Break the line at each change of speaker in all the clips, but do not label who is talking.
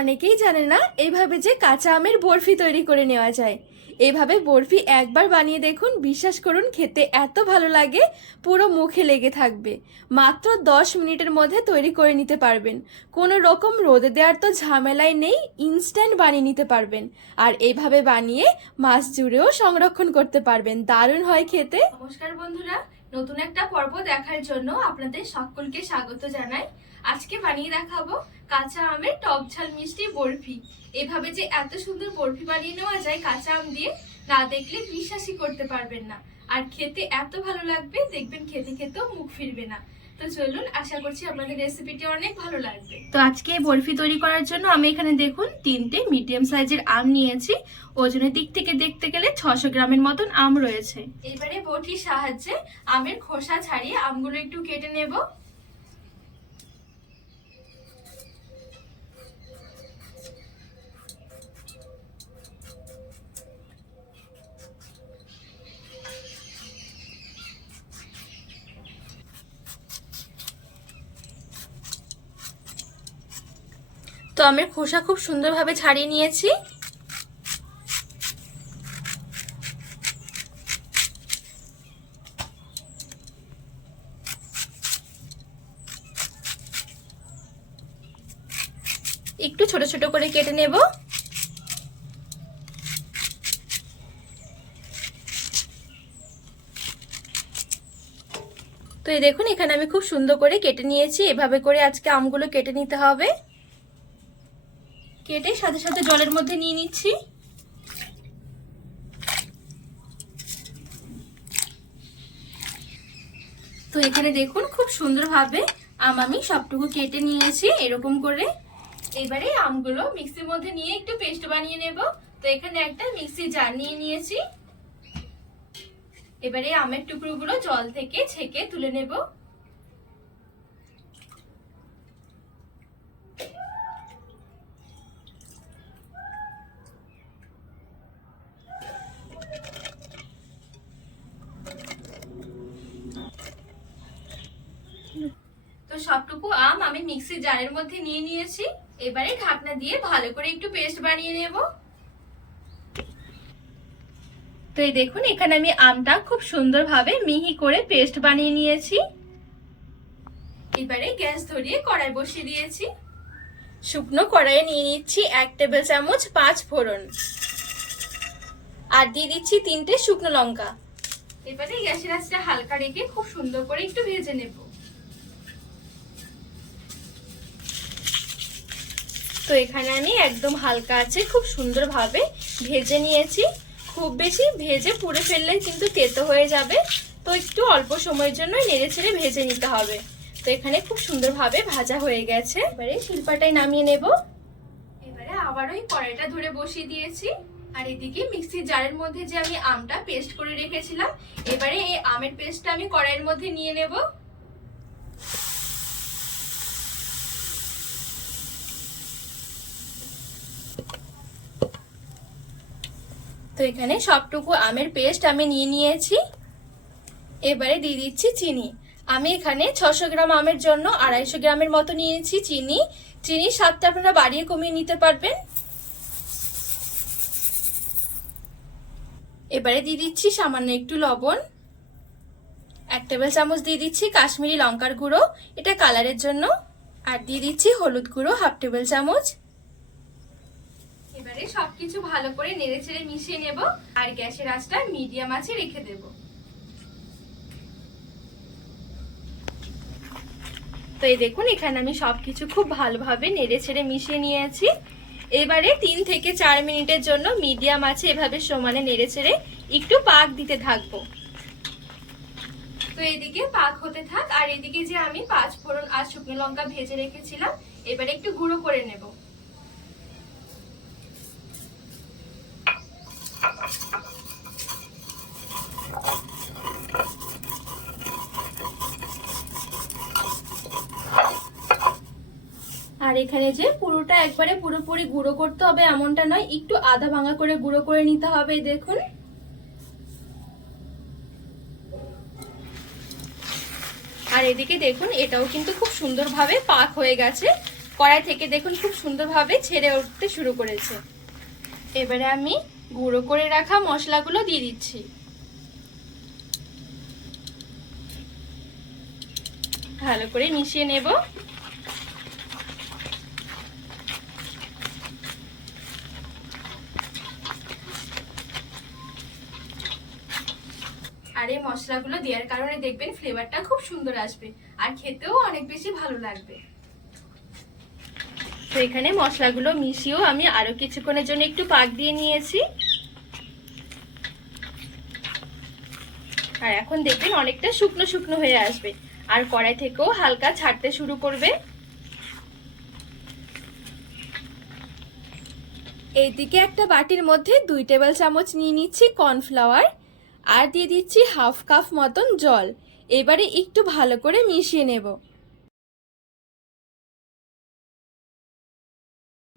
অনেকেই জানে না এইভাবে যে কাঁচা আমের বরফি তৈরি করে নেওয়া যায়। এইভাবে বরফি একবার বানিয়ে দেখুন, বিশ্বাস করুন, খেতে এত ভালো লাগে, পুরো মুখে লেগে থাকবে। মাত্র দশ মিনিটের মধ্যে তৈরি করে নিতে পারবেন। কোনো রকম রোদে দেওয়ার তো ঝামেলাই নেই ইনস্ট্যান্ট বানিয়ে নিতে পারবেন। আর এইভাবে বানিয়ে মাস জুড়েও সংরক্ষণ করতে পারবেন। দারুণ হয় খেতে। নমস্কার বন্ধুরা, নতুন একটা পর্ব দেখার জন্য আপনাদের সকলকে স্বাগত জানাই। আজকে বানিয়ে দেখাবো কাঁচা আমের টক ঝাল মিষ্টি বরফি। এভাবে যে এত সুন্দর বরফি বানিয়ে নেওয়া যায় কাঁচা আম দিয়ে না দেখলে বিশ্বাসই করতে পারবেন না। আর খেতে এত ভালো লাগবে দেখবেন খেতে খেতেও মুখ ফিরবে না। তো চলুন আশা করছি আপনাদের রেসিপিটি অনেক ভালো লাগবে। তো আজকে এই বরফি তৈরি করার জন্য আমি এখানে দেখুন তিনটে মিডিয়াম সাইজের আম নিয়েছি। ওজনের দিক থেকে দেখতে গেলে ছশো গ্রামের মতন আম রয়েছে। এবারে বটির সাহায্যে আমের খোসা ছাড়িয়ে আমগুলো একটু কেটে নেব। আমের খোসা খুব সুন্দরভাবে ছাড়িয়ে নিয়েছি। একটু ছোট ছোট করে কেটে নেব। তো এই দেখুন, এখানে আমি খুব সুন্দর করে কেটে নিয়েছি। এভাবে করে আজকে আমগুলো কেটে নিতে হবে। কেটে সাথে সাথে জলের মধ্যে নিয়ে নিচ্ছি। তো এখানে দেখুন, খুব সুন্দরভাবে আম আমি সবটুকু কেটে নিয়েছি এরকম করে। এবারে আমগুলো মিক্সির মধ্যে নিয়ে একটু পেস্ট বানিয়ে নেব। তো এখানে একটা মিক্সি জার নিয়ে নিয়েছি। এবারে আমের টুকরোগুলো জল থেকে ছেঁকে তুলে নেব। সবটুকু আম আমি মিক্সি জারের মধ্যে নিয়ে নিয়েছি। এবারে ঢাকনা দিয়ে ভালো করে একটু পেস্ট বানিয়ে নেব। তো এই দেখুন, এখানে আমি আমটা খুব সুন্দরভাবে মিহি করে পেস্ট বানিয়ে নিয়েছি। এবারে গ্যাস ধরিয়ে কড়াই বসিয়ে দিয়েছি। শুকনো কড়াইয়ে নিয়ে নিচ্ছি এক টেবিল চামচ পাঁচ ফোড়ন। আর দিয়ে দিচ্ছি তিনটে শুকনো লঙ্কা। এবারে গ্যাসের আঁচটা হালকা রেখে খুব সুন্দর করে একটু ভেজে নেব। তো এখানে আমি একদম হালকা আছে, খুব সুন্দরভাবে ভেজে নিয়েছি। খুব বেশি ভেজে পুড়ে ফেললে কিন্তু তেতো হয়ে যাবে। তো একটু অল্প সময়ের জন্য নেড়ে ছেড়ে ভেজে নিতে হবে। তো এখানে খুব সুন্দরভাবে ভাজা হয়ে গেছে। এবারে শিল্পাটায় নামিয়ে নেব। এবারে আবার ওই কড়াইটা ধরে বসিয়ে দিয়েছি। আর এদিকে মিক্সির জারের মধ্যে যে আমি আমটা পেস্ট করে রেখেছিলাম, এবারে এই আমের পেস্টটা আমি কড়াইয়ের মধ্যে নিয়ে নেব। তো এখানে সবটুকু আমের পেস্ট আমি নিয়ে নিয়েছি। এবারে দিয়ে দিচ্ছি চিনি। আমি এখানে ছশো গ্রাম আমের জন্য আড়াইশো গ্রামের মতো নিয়েছি চিনি। চিনির স্বাদটা আপনারা বাড়িয়ে কমিয়ে নিতে পারবেন। এবারে দিয়ে দিচ্ছি সামান্য একটু লবণ। এক টেবিল চামচ দিয়ে দিচ্ছি কাশ্মীরি লঙ্কার গুঁড়ো। এটা কালারের জন্য। আর দিয়ে দিচ্ছি হলুদ গুঁড়ো, হাফ টেবিল চামচ। এবারে সবকিছু ভালো করে নেড়ে ছেড়ে মিশিয়ে নেব, আর গ্যাসের আঁচটা মিডিয়াম আছে রেখে দেব। তো এই দেখুন, এখানে আমি সবকিছু খুব ভালোভাবে নেড়ে ছেড়ে মিশিয়ে নিয়েছি। এবারে তিন থেকে চার মিনিটের জন্য মিডিয়াম আছে এভাবে সমানে নেড়ে ছেড়ে একটু পাক দিতে থাকব। তো এদিকে পাক হতে থাক, আর এদিকে যে আমি পাঁচ ফোড়ন আর শুকনো লঙ্কা ভেজে রেখেছিলাম, এবারে একটু গুঁড়ো করে নেব। আর এখানে যে পুরোটা একবারে পুরোপুরি গুঁড়ো করতে হবে এমনটা নয়, একটু আদা ভাঙা করে গুঁড়ো করে নিতে হবে, দেখুন। আর এদিকে দেখুন, এটাও কিন্তু খুব সুন্দরভাবে পাক হয়ে গেছে। কড়াই থেকে দেখুন, খুব সুন্দরভাবে ছেড়ে উঠতে শুরু করেছে। এবারে আমি গুঁড়ো করে রাখা মশলাগুলো দিয়ে দিচ্ছি। ভালো করে মিশিয়ে নেব। আর এই মশলাগুলো দেওয়ার কারণে দেখবেন ফ্লেভারটা খুব সুন্দর আসবে। আর খেতেও অনেক বেশি ভালো লাগবে। তো এখানে মশলাগুলো মিশিয়েও আমি আরও কিছুক্ষণের জন্য একটু পাক দিয়ে নিয়েছি। আর এখন দেখবেন অনেকটা শুকনো শুকনো হয়ে আসবে। আর কড়াই থেকেও হালকা ছাড়তে শুরু করবে। এইদিকে একটা বাটির মধ্যে দুই টেবিল চামচ নিয়ে নিচ্ছি কর্নফ্লাওয়ার আর দিয়ে দিচ্ছি হাফ কাপ মতন জল। এবারে একটু ভালো করে মিশিয়ে নেব।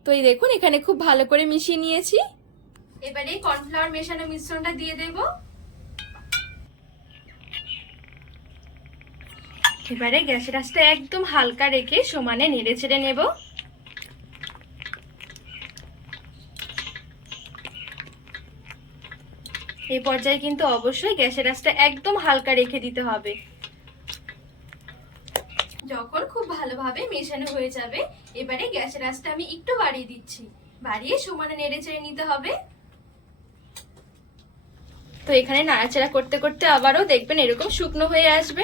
তো এই দেখুন, এখানে খুব ভালো করে মিশিয়ে নিয়েছি। এবারে কর্নফ্লাওয়ার মেশানো মিশ্রণটা দিয়ে দেব। এবারে গ্যাসের আঁচটা একদম হালকা রেখে সমানে নেড়ে ছেড়ে নেব। এই পর্যায়ে কিন্তু অবশ্যই গ্যাসের আঁচটা একদম হালকা রেখে দিতে হবে। যখন খুব ভালোভাবে মেশানো হয়ে যাবে, এবারে গ্যাসের আঁচটা আমি একটু বাড়িয়ে দিচ্ছি। বাড়িয়ে সমানে নেড়ে চেড়ে নিতে হবে। তো এখানে নাড়াচাড়া করতে করতে আবারও দেখবেন এরকম শুকনো হয়ে আসবে।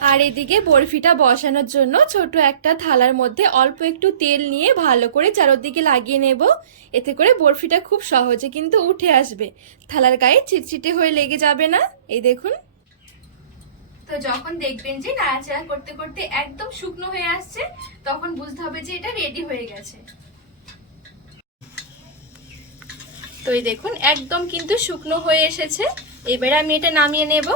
আর এদিকে বরফিটা বসানোর জন্য ছোট একটা থালার মধ্যে অল্প একটু তেল নিয়ে ভালো করে চারদিকে লাগিয়ে নেব। এতে করে বরফিটা খুব সহজে কিন্তু উঠে আসবে। থালার গায়ে চিটচিটে হয়ে লেগে যাবে না। এই দেখুন। তো যখন দেখবেন যে নাড়াচাড়া করতে করতে একদম শুকনো হয়ে আসছে তখন বুঝতে হবে যে এটা রেডি হয়ে গেছে। তো এই দেখুন একদম কিন্তু শুকনো হয়ে এসেছে। এবারে আমি এটা নামিয়ে নেব।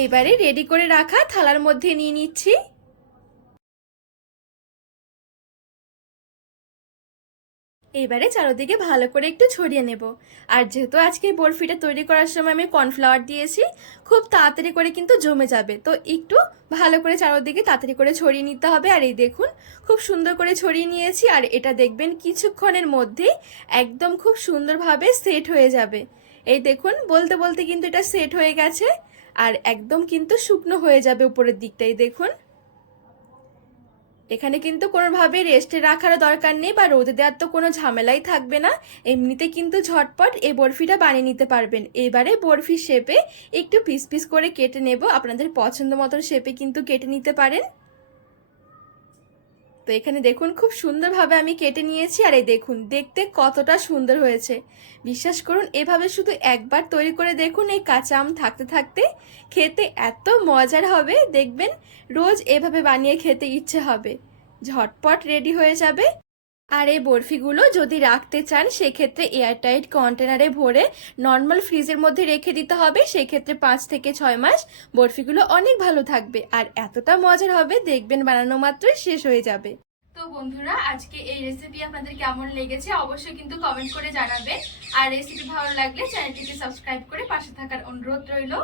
এবারে রেডি করে রাখা থালার মধ্যে নিয়ে নিচ্ছি। এবারে চারোদিকে ভালো করে একটু ছড়িয়ে নেব। আর যেহেতু আজকে বরফিটা তৈরি করার সময় আমি কর্নফ্লাওয়ার দিয়েছি, খুব তাড়াতাড়ি করে কিন্তু জমে যাবে। তো একটু ভালো করে চারোদিকে তাড়াতাড়ি করে ছড়িয়ে নিতে হবে। আর এই দেখুন, খুব সুন্দর করে ছড়িয়ে নিয়েছি। আর এটা দেখবেন কিছুক্ষণের মধ্যেই একদম খুব সুন্দরভাবে সেট হয়ে যাবে। এই দেখুন, বলতে বলতে কিন্তু এটা সেট হয়ে গেছে। আর একদম কিন্তু শুকনো হয়ে যাবে উপরের দিকটাই, দেখুন। এখানে কিন্তু কোনোভাবে রেস্টে রাখারও দরকার নেই বা রোদে দেওয়ার তো কোনো ঝামেলাই থাকবে না। এমনিতে কিন্তু ঝটপট এই বরফিটা বানিয়ে নিতে পারবেন। এবারে বরফি শেপে একটু পিস পিস করে কেটে নেব। আপনাদের পছন্দ মতন শেপে কিন্তু কেটে নিতে পারেন। তো এখানে দেখুন, খুব সুন্দরভাবে আমি কেটে নিয়েছি। আর এই দেখুন, দেখতে কতটা সুন্দর হয়েছে। বিশ্বাস করুন, এভাবে শুধু একবার তৈরি করে দেখুন, এই কাঁচা আম থাকতে থাকতে খেতে এত মজার হবে। দেখবেন, রোজ এভাবে বানিয়ে খেতে ইচ্ছে হবে। ঝটপট রেডি হয়ে যাবে। আর এই বরফিগুলো যদি রাখতে চান, সেক্ষেত্রে এয়ারটাইট কন্টেনারে ভরে নর্মাল ফ্রিজের মধ্যে রেখে দিতে হবে। সেক্ষেত্রে পাঁচ থেকে ছয় মাস বরফিগুলো অনেক ভালো থাকবে। আর এতটা মজার হবে, দেখবেন বানানো মাত্রই শেষ হয়ে যাবে। তো বন্ধুরা, আজকে এই রেসিপি আপনাদের কেমন লেগেছে অবশ্যই কিন্তু কমেন্ট করে জানাবেন। আর রেসিপি ভালো লাগলে চ্যানেলটিকে সাবস্ক্রাইব করে পাশে থাকার অনুরোধ রইল।